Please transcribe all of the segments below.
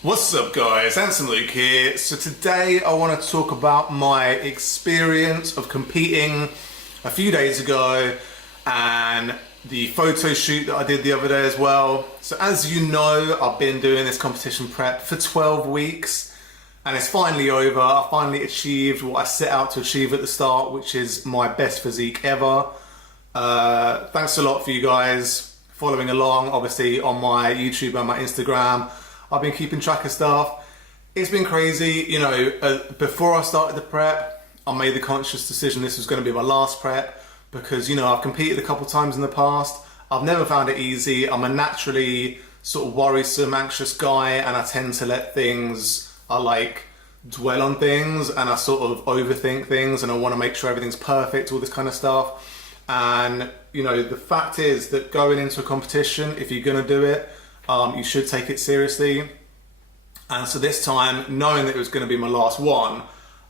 What's up guys, Handsome Luke here. So today I want to talk about my experience of competing a few days ago and the photo shoot that I did the other day as well. So as you know, I've been doing this competition prep for 12 weeks and it's finally over. I finally achieved what I set out to achieve at the start, which is my best physique ever. Thanks a lot for you guys following along, obviously on my YouTube and my Instagram. I've been keeping track of stuff. It's been crazy, you know. Before I started the prep, I made the conscious decision this was going to be my last prep because, you know, I've competed a couple times in the past. I've never found it easy. I'm a naturally sort of worrisome, anxious guy, and I tend to let things, I like dwell on things and I sort of overthink things and I want to make sure everything's perfect, all this kind of stuff. And, you know, the fact is that going into a competition, if you're going to do it, you should take it seriously. And so this time, knowing that it was going to be my last one,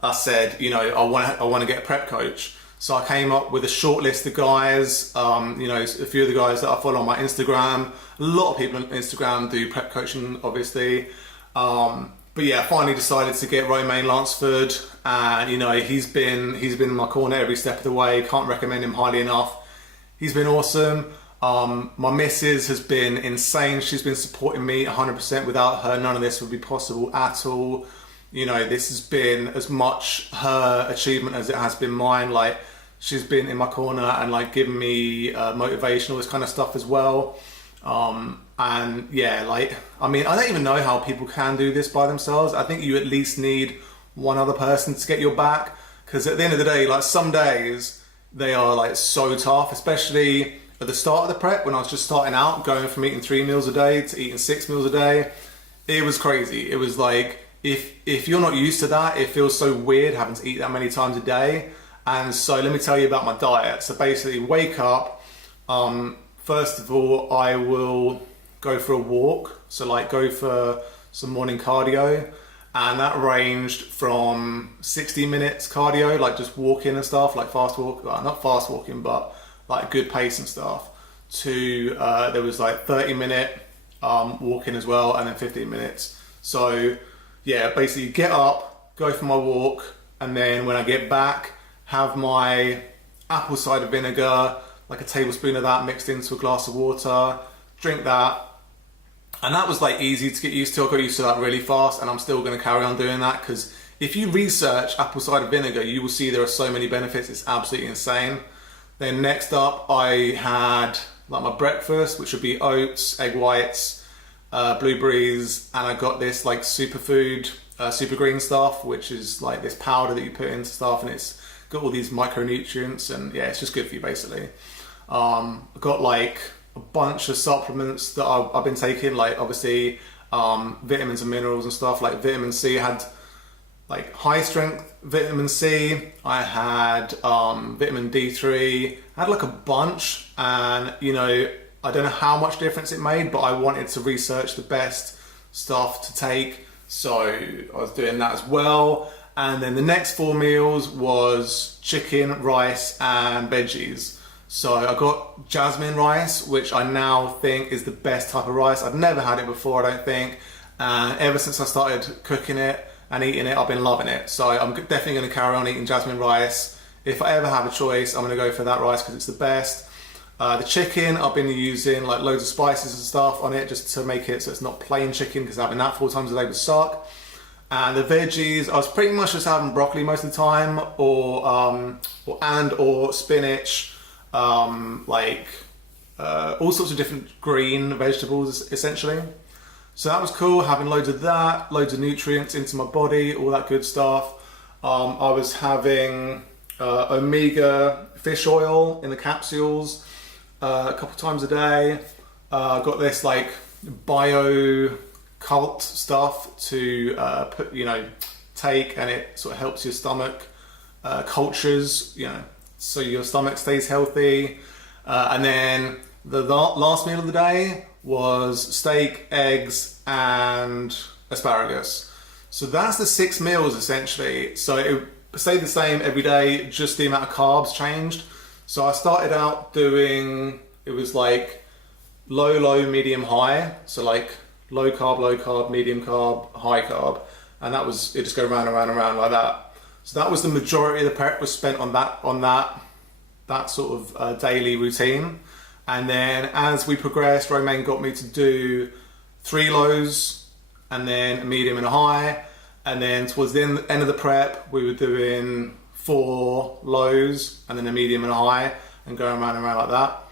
I said, you know, I want to get a prep coach. So I came up with a short list of guys, you know, a few of the guys that I follow on my Instagram. A lot of people on Instagram do prep coaching, obviously. But yeah, I finally decided to get Romain Lansford, and you know, he's been in my corner every step of the way. Can't recommend him highly enough. He's been awesome. My missus has been insane. She's been supporting me 100%. Without her, none of this would be possible at all. You know, this has been as much her achievement as it has been mine. Like, she's been in my corner and like giving me motivation, all this kind of stuff as well. And yeah, like, I mean, I don't even know how people can do this by themselves. I think you at least need one other person to get your back, because at the end of the day, like, some days they are like so tough, especially at the start of the prep, when I was just starting out, going from eating 3 meals a day to eating 6 meals a day. It was crazy. It was like, if you're not used to that, it feels so weird having to eat that many times a day. And so let me tell you about my diet. So basically, wake up, first of all, I will go for a walk. So like, go for some morning cardio. And that ranged from 60 minutes cardio, like just walking and stuff, like fast walk, well, not fast walking, but like good pace and stuff, to there was like 30-minute walking as well, and then 15 minutes. So yeah, basically get up, go for my walk, and then when I get back, have my apple cider vinegar, like a tablespoon of that mixed into a glass of water, drink that. And that was like easy to get used to. I got used to that really fast, and I'm still going to carry on doing that, because if you research apple cider vinegar, you will see there are so many benefits. It's absolutely insane. Then next up, I had like my breakfast, which would be oats, egg whites, blueberries, and I got this like superfood, super green stuff, which is like this powder that you put into stuff, and it's got all these micronutrients, and yeah, it's just good for you basically. I got like a bunch of supplements that I've been taking, like obviously vitamins and minerals and stuff. Like vitamin C, I had like high strength vitamin C, I had vitamin D3, I had like a bunch, and you know, I don't know how much difference it made, but I wanted to research the best stuff to take, so I was doing that as well. And then the next 4 meals was chicken, rice and veggies. So I got jasmine rice, which I now think is the best type of rice. I've never had it before, I don't think, and ever since I started cooking it and eating it, I've been loving it. So I'm definitely going to carry on eating jasmine rice. If I ever have a choice, I'm going to go for that rice because it's the best. The chicken, I've been using like loads of spices and stuff on it just to make it so it's not plain chicken, because having that 4 times a day would suck. And the veggies, I was pretty much just having broccoli most of the time, or spinach, like all sorts of different green vegetables essentially. So that was cool, having loads of that, loads of nutrients into my body, all that good stuff. I was having omega fish oil in the capsules a couple times a day. Got this like bio cult stuff to put, you know, take, and it sort of helps your stomach cultures, you know, so your stomach stays healthy. And then the last meal of the day was steak, eggs, and asparagus. So that's the 6 meals essentially. So it stayed the same every day, just the amount of carbs changed. So I started out doing, it was like low, medium, high. So like low carb, medium carb, high carb, and that was it. Just go round and round and round like that. So that was the majority of the prep was spent on that sort of daily routine. And then as we progressed, Romain got me to do 3 lows and then a medium and a high. And then towards the end of the prep, we were doing 4 lows and then a medium and a high, and going around and around like that.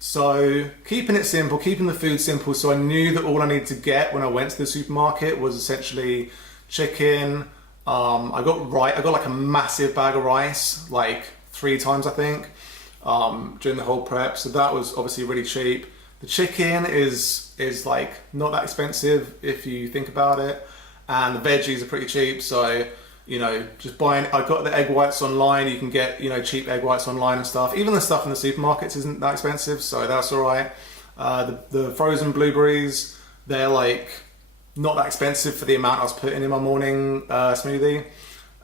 So keeping it simple, keeping the food simple. So I knew that all I needed to get when I went to the supermarket was essentially chicken. I got like a massive bag of rice, like 3 times I think, during the whole prep. So that was obviously really cheap. The chicken is like not that expensive if you think about it, and the veggies are pretty cheap. So just buying, I got the egg whites online. You can get, cheap egg whites online and stuff. Even the stuff in the supermarkets isn't that expensive, so that's all right. The frozen blueberries, they're like not that expensive for the amount I was putting in my morning smoothie.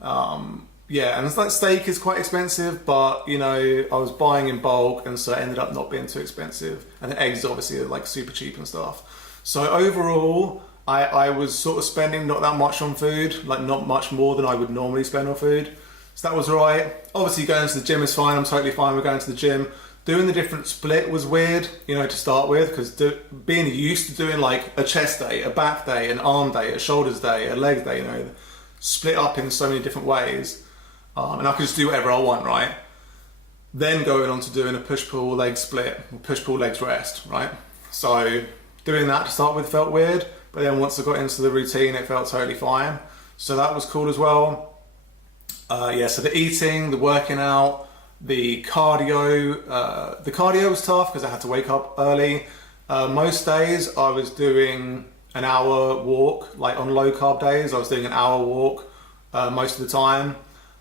And it's like steak is quite expensive, but I was buying in bulk, and so it ended up not being too expensive. And the eggs obviously are like super cheap and stuff. So overall, I was sort of spending not that much on food, like not much more than I would normally spend on food. So that was right. Obviously going to the gym is fine. I'm totally fine with going to the gym. Doing the different split was weird, to start with, because being used to doing like a chest day, a back day, an arm day, a shoulders day, a leg day, split up in so many different ways. And I could just do whatever I want, right? Then going on to doing a push-pull leg split, or push-pull legs rest, right? So doing that to start with felt weird. But then once I got into the routine, it felt totally fine. So that was cool as well. So the eating, the working out, the cardio was tough because I had to wake up early. Most days I was doing an hour walk, like on low carb days, I was doing an hour walk most of the time.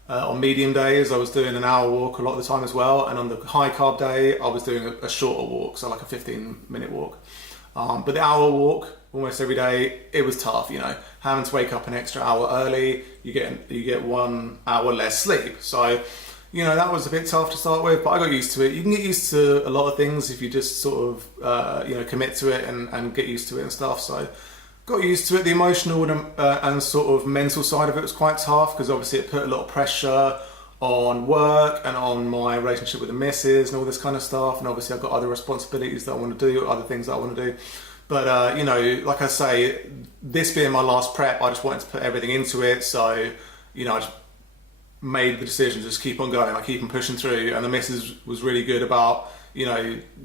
On medium days, I was doing an hour walk a lot of the time as well. And on the high carb day, I was doing a shorter walk, so like a 15-minute walk. But the hour walk, almost every day, it was tough, having to wake up an extra hour early, you get 1 hour less sleep. So, that was a bit tough to start with, but I got used to it. You can get used to a lot of things if you just sort of, commit to it and get used to it and stuff. So got used to it. The emotional and sort of mental side of it was quite tough, because obviously it put a lot of pressure on work and on my relationship with the missus and all this kind of stuff. And obviously I've got other responsibilities that I want to do, other things that I want to do. But, like I say, this being my last prep, I just wanted to put everything into it. So, I just made the decision to just keep on going. I keep on pushing through. And the missus was really good about,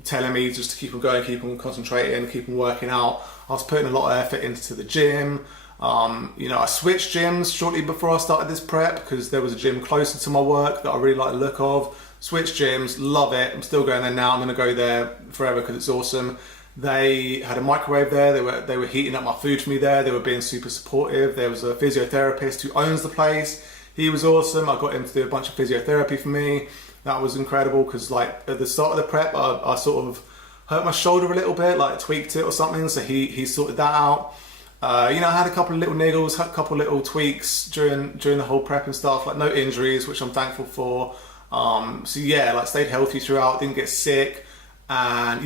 telling me just to keep on going, keep on concentrating, keep on working out. I was putting a lot of effort into the gym. I switched gyms shortly before I started this prep because there was a gym closer to my work that I really like the look of. Switched gyms, love it. I'm still going there now. I'm going to go there forever because it's awesome. They had a microwave there. They were heating up my food for me there. They were being super supportive. There was a physiotherapist who owns the place. He was awesome. I got him to do a bunch of physiotherapy for me. That was incredible because like at the start of the prep, I sort of hurt my shoulder a little bit, like tweaked it or something. So he sorted that out. I had a couple of little niggles, had a couple of little tweaks during the whole prep and stuff, like no injuries, which I'm thankful for. Stayed healthy throughout, didn't get sick. And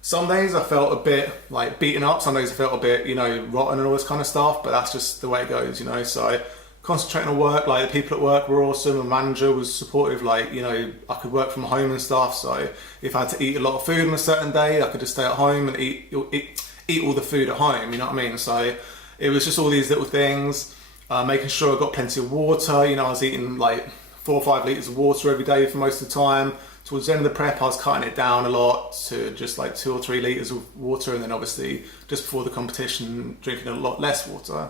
some days I felt a bit like beaten up, some days I felt a bit, rotten and all this kind of stuff, but that's just the way it goes, So concentrating on work, like the people at work were awesome, my manager was supportive, I could work from home and stuff, so if I had to eat a lot of food on a certain day, I could just stay at home and eat all the food at home, you know what I mean? So it was just all these little things, making sure I got plenty of water, I was eating like 4 or 5 litres of water every day for most of the time. Towards the end of the prep, I was cutting it down a lot to just like 2 or 3 litres of water, and then obviously just before the competition, drinking a lot less water.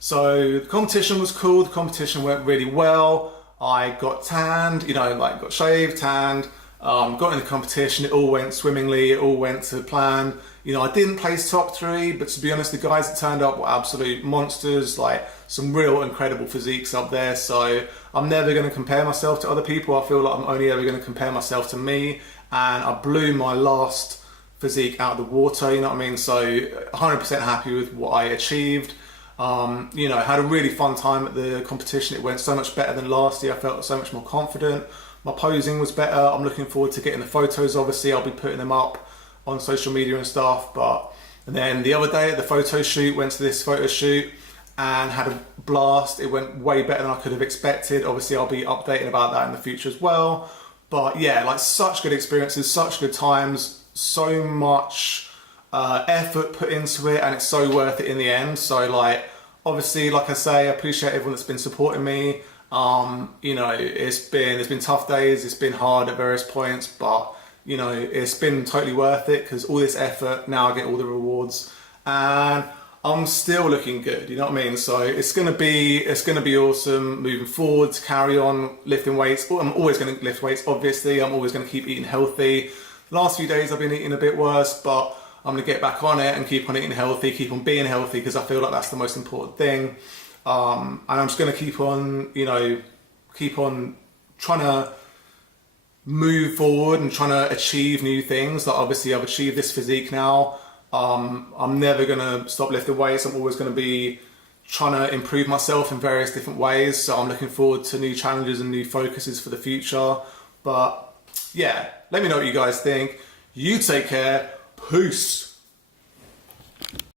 So the competition was cool, the competition went really well. I got tanned, got shaved, tanned, got in the competition, it all went swimmingly, it all went to plan. I didn't place top 3, but to be honest, the guys that turned up were absolute monsters, like some real incredible physiques up there. So I'm never going to compare myself to other people. I feel like I'm only ever going to compare myself to me. And I blew my last physique out of the water, you know what I mean? So 100% happy with what I achieved. Had a really fun time at the competition. It went so much better than last year. I felt so much more confident. My posing was better. I'm looking forward to getting the photos. Obviously, I'll be putting them up on social media and stuff, but And then the other day at the photo shoot, went to this photo shoot and had a blast. It went way better than I could have expected. Obviously, I'll be updating about that in the future as well. But yeah, like such good experiences, such good times, so much effort put into it, and it's so worth it in the end. So like, obviously, like I say, I appreciate everyone that's been supporting me. You know, there's been tough days, it's been hard at various points, but you know, it's been totally worth it because all this effort, now I get all the rewards, and I'm still looking good, you know what I mean? So it's gonna be awesome moving forward to carry on lifting weights. I'm always gonna lift weights, obviously. I'm always gonna keep eating healthy. The last few days I've been eating a bit worse, but I'm gonna get back on it and keep on eating healthy, keep on being healthy, because I feel like that's the most important thing. And I'm just gonna keep on, you know, keep on trying to move forward and trying to achieve new things. Like obviously I've achieved this physique now. I'm never gonna stop lifting weights. I'm always gonna be trying to improve myself in various different ways. So I'm looking forward to new challenges and new focuses for the future. But yeah, let me know what you guys think. You take care. Peace.